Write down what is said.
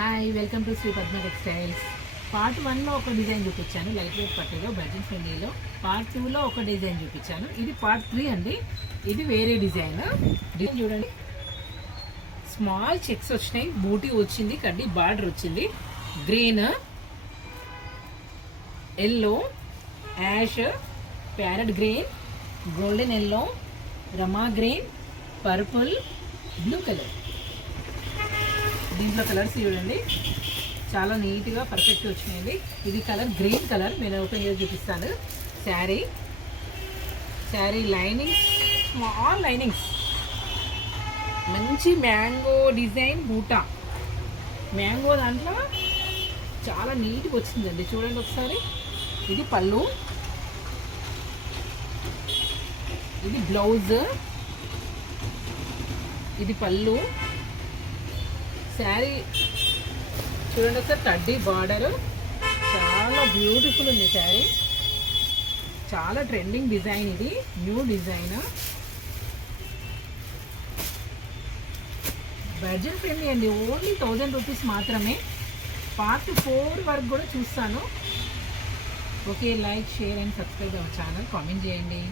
Hi, welcome to Shri Padma textiles. Part 1లో ఒక design చూపించాను, లైట్ వెయిట్ పట్టులో బడ్జెట్ ఫ్రెండ్లీలో. పార్ట్ 2లో ఒక డిజైన్ చూపించాను. ఇది పార్ట్ 3 అండి. ఇది వేరే డిజైన్ చూడండి. స్మాల్ చెక్స్ వచ్చినాయి, బూటీ వచ్చింది, కడ్డీ బార్డర్ వచ్చింది. Green, yellow, ash, parrot green, golden yellow, Rama green, purple, blue colour. దీంట్లో కలర్స్ చూడండి, చాలా నీట్గా పర్ఫెక్ట్గా వచ్చినాయండి. ఇది కలర్ గ్రీన్ కలర్, నేను ఓపెన్ చేసి చూపిస్తాను. శారీ లైనింగ్స్, స్మాల్ లైనింగ్స్, మంచి మ్యాంగో డిజైన్ బూటా. మ్యాంగో దాంట్లో చాలా నీట్గా వచ్చిందండి, చూడండి ఒకసారి. ఇది పళ్ళు, ఇది బ్లౌజ్, ఇది పళ్ళు. శారీ చూడండి ఒకసారి, కడ్డీ బార్డర్, చాలా బ్యూటిఫుల్ ఉంది శారీ. చాలా ట్రెండింగ్ డిజైన్, ఇది న్యూ డిజైన్. బడ్జెట్ ఫ్రెండ్లీ అండి, ఓన్లీ 1000 రూపీస్ మాత్రమే. పార్ట్ 4 వరకు కూడా చూస్తాను. Okay, like, share and subscribe our channel. Comment చేయండి.